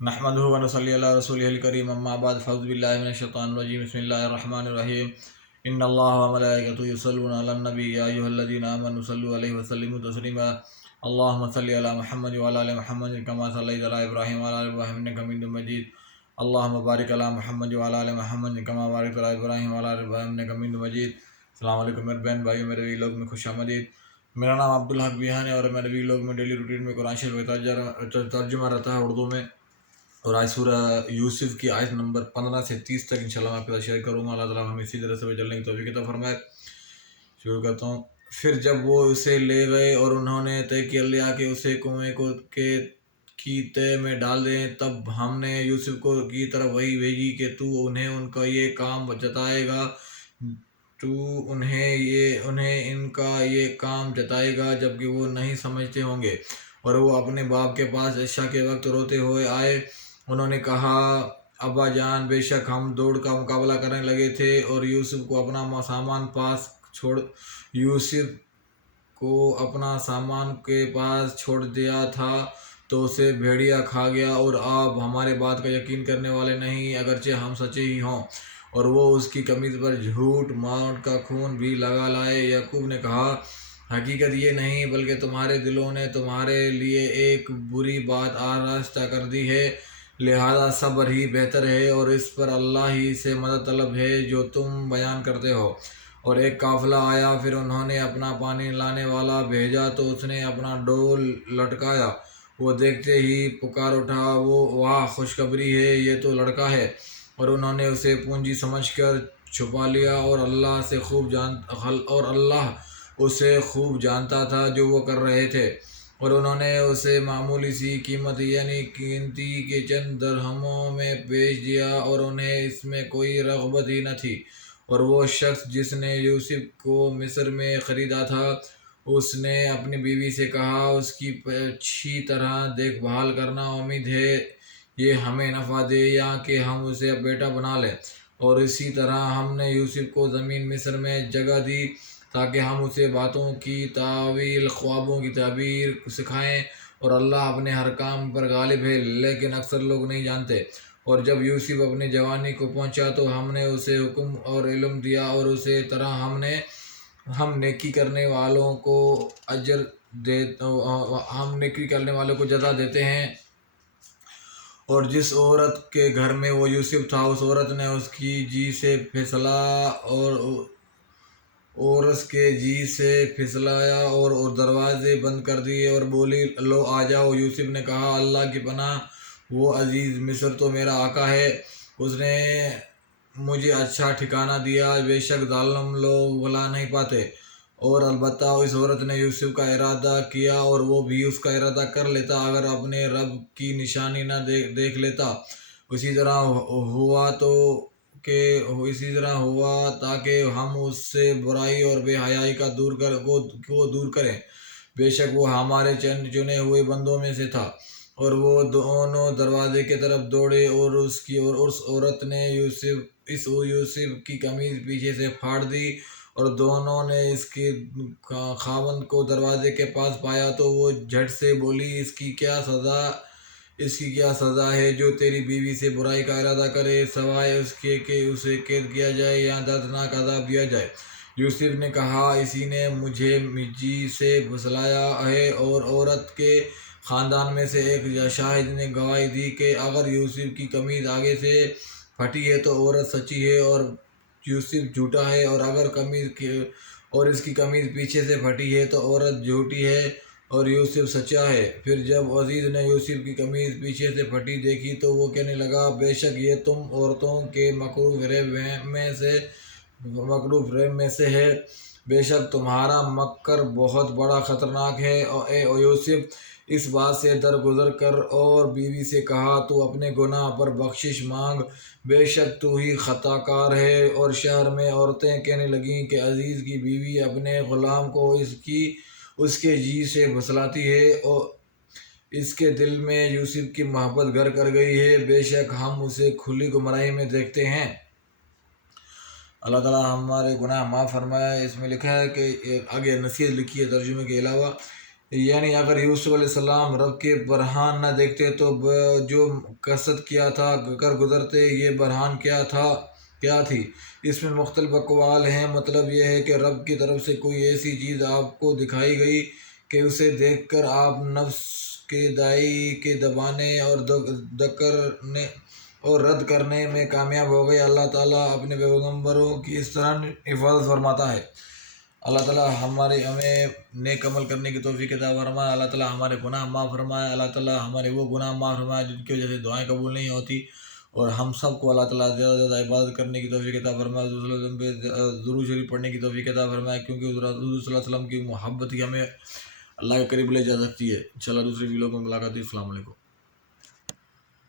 نحمدہ و نصلی علی رسولہ الکریم اما بعد فاعوذ باللہ من الشیطان الرجیم بسم اللہ الرحمن الرحیم ان اللہ و ملائکتہ یصلون علی النبی یا ایھا الذین آمنوا صلوا علیہ وسلموا تسلیما اللہم صلی علی محمد وعلی آل محمد کما صلیت علی ابراہیم وعلی آل ابراہیم انک حمید مجید اللہم بارک علی محمد وعلی آل محمد کما بارکت علی ابراہیم وعلی آل ابراہیم انک حمید مجید۔ السلام علیکم میرے بہن بھائیو، میرے ویلوگ میں خوش آمدید۔ میرا نام عبدالحق بیہان ہے اور میرے ویلوگ میں ڈیلی روٹین میں قرآن شریف کا ترجمہ رہتا ہے اردو میں، اور آج سورہ یوسف کی آیت نمبر 15 سے 30 تک انشاءاللہ میں آپ کے ساتھ شیئر کروں گا۔ اللہ تعالیٰ ہمیں اسی طرح سے چلنے کی توفیق عطا فرمائے۔ شروع کرتا ہوں۔ پھر جب وہ اسے لے گئے اور انہوں نے طے کر لیا کہ اسے کنویں کی تہ میں ڈال دیں، تب ہم نے یوسف کو کی طرف وحی بھیجی کہ تو انہیں ان کا یہ کام جتائے گا جبکہ وہ نہیں سمجھتے ہوں گے۔ اور وہ اپنے باپ کے پاس عشاء کے وقت روتے ہوئے آئے۔ انہوں نے کہا، ابا جان، بے شک ہم دوڑ کا مقابلہ کرنے لگے تھے اور یوسف کو اپنا سامان کے پاس چھوڑ دیا تھا تو اسے بھیڑیا کھا گیا، اور آپ ہمارے بات کا یقین کرنے والے نہیں اگرچہ ہم سچے ہی ہوں۔ اور وہ اس کی قمیض پر جھوٹ مارٹ کا خون بھی لگا لائے۔ یعقوب نے کہا، حقیقت یہ نہیں بلکہ تمہارے دلوں نے تمہارے لیے ایک بری بات آراستہ کر دی ہے، لہذا صبر ہی بہتر ہے، اور اس پر اللہ ہی سے مدد طلب ہے جو تم بیان کرتے ہو۔ اور ایک قافلہ آیا، پھر انہوں نے اپنا پانی لانے والا بھیجا تو اس نے اپنا ڈول لٹکایا۔ وہ دیکھتے ہی پکار اٹھا، واہ، خوشخبری ہے، یہ تو لڑکا ہے۔ اور انہوں نے اسے پونجی سمجھ کر چھپا لیا، اور اللہ اسے خوب جانتا تھا جو وہ کر رہے تھے۔ اور انہوں نے اسے معمولی سی قیمت یعنی قیمتی کے چند درہموں میں بیچ دیا، اور انہیں اس میں کوئی رغبت ہی نہ تھی۔ اور وہ شخص جس نے یوسف کو مصر میں خریدا تھا، اس نے اپنی بیوی سے کہا، اس کی اچھی طرح دیکھ بھال کرنا، امید ہے یہ ہمیں نفع دے یا کہ ہم اسے بیٹا بنا لیں۔ اور اسی طرح ہم نے یوسف کو زمین مصر میں جگہ دی تاکہ ہم اسے باتوں کی تاویل، خوابوں کی تعبیر سکھائیں، اور اللہ اپنے ہر کام پر غالب ہے، لیکن اکثر لوگ نہیں جانتے۔ اور جب یوسف اپنی جوانی کو پہنچا تو ہم نے اسے حکم اور علم دیا، اور اسی طرح ہم نیکی کرنے والوں کو جزا دیتے ہیں۔ اور جس عورت کے گھر میں وہ یوسف تھا، اس عورت نے اس کی جی سے پھسلایا اور دروازے بند کر دیے اور بولی، لو آ جاؤ۔ یوسف نے کہا، اللہ کی پناہ، وہ عزیز مصر تو میرا آقا ہے، اس نے مجھے اچھا ٹھکانہ دیا، بے شک ظالم لوگ بھلا نہیں پاتے۔ اور البتہ اس عورت نے یوسف کا ارادہ کیا، اور وہ بھی اس کا ارادہ کر لیتا اگر اپنے رب کی نشانی نہ دیکھ لیتا۔ اسی طرح ہوا تاکہ ہم اس سے برائی اور بے حیائی کو دور کریں، بے شک وہ ہمارے چنے ہوئے بندوں میں سے تھا۔ اور وہ دونوں دروازے کی طرف دوڑے، اور اس عورت نے یوسف کی قمیض پیچھے سے پھاڑ دی، اور دونوں نے اس کے خاوند کو دروازے کے پاس پایا تو وہ جھٹ سے بولی، اس کی کیا سزا ہے جو تیری بیوی سے برائی کا ارادہ کرے، سوائے اس کے کہ اسے قید کیا جائے یا دردناک عذاب دیا جائے۔ یوسف نے کہا، اسی نے مجھے جی سے پھسلایا ہے۔ اور عورت کے خاندان میں سے ایک شاہد نے گواہی دی کہ اگر یوسف کی قمیض آگے سے پھٹی ہے تو عورت سچی ہے اور یوسف جھوٹا ہے، اور اگر اس کی قمیض پیچھے سے پھٹی ہے تو عورت جھوٹی ہے اور یوسف سچا ہے۔ پھر جب عزیز نے یوسف کی قمیض پیچھے سے پھٹی دیکھی تو وہ کہنے لگا، بے شک یہ تم عورتوں کے مکروہ فریب میں سے ہے، بے شک تمہارا مکر بہت بڑا خطرناک ہے۔ اے یوسف، اس بات سے درگزر کر اور بیوی سے کہا، تو اپنے گناہ پر بخشش مانگ، بے شک تو ہی خطا کار ہے۔ اور شہر میں عورتیں کہنے لگیں کہ عزیز کی بیوی اپنے غلام کو اس کے جی سے پھسلاتی ہے، اور اس کے دل میں یوسف کی محبت گھر کر گئی ہے، بے شک ہم اسے کھلی گمراہی میں دیکھتے ہیں۔ اللہ تعالیٰ ہمارے گناہ معاف فرمائے۔ اس میں لکھا ہے کہ آگے نصیحت لکھی ہے ترجمے کے علاوہ یعنی اگر یوسف علیہ السلام رب کے برہان نہ دیکھتے تو جو قصد کیا تھا کر گزرتے، یہ برہان کیا تھی؟ اس میں مختلف اقوال ہیں۔ مطلب یہ ہے کہ رب کی طرف سے کوئی ایسی چیز آپ کو دکھائی گئی کہ اسے دیکھ کر آپ نفس کے دائی کے دبانے اور دکرنے اور رد کرنے میں کامیاب ہو گئے۔ اللہ تعالیٰ اپنے پیغمبروں کی اس طرح حفاظت فرماتا ہے۔ اللہ تعالیٰ ہمیں نیک عمل کرنے کی توفیق عطا فرمائے۔ اللہ تعالیٰ ہمارے گناہ معاف فرمائے۔ اللہ تعالیٰ ہمارے وہ گناہ معاف فرمائے جن کی وجہ سے دعائیں قبول نہیں ہوتی، اور ہم سب کو اللہ تعالیٰ زیادہ سے زیادہ عبادت کرنے کی توفیق عطا فرمائے۔ حضور صلی اللہ علیہ وسلم پہ درود شریف پڑھنے کی توفیق عطا فرمائے، کیونکہ حضور صلی اللہ علیہ وسلم کی محبت ہی ہمیں اللہ کے قریب لے جا سکتی ہے۔ انشاءاللہ دوسری ویڈیو میں ملاقات ہوگی۔ السلام علیکم۔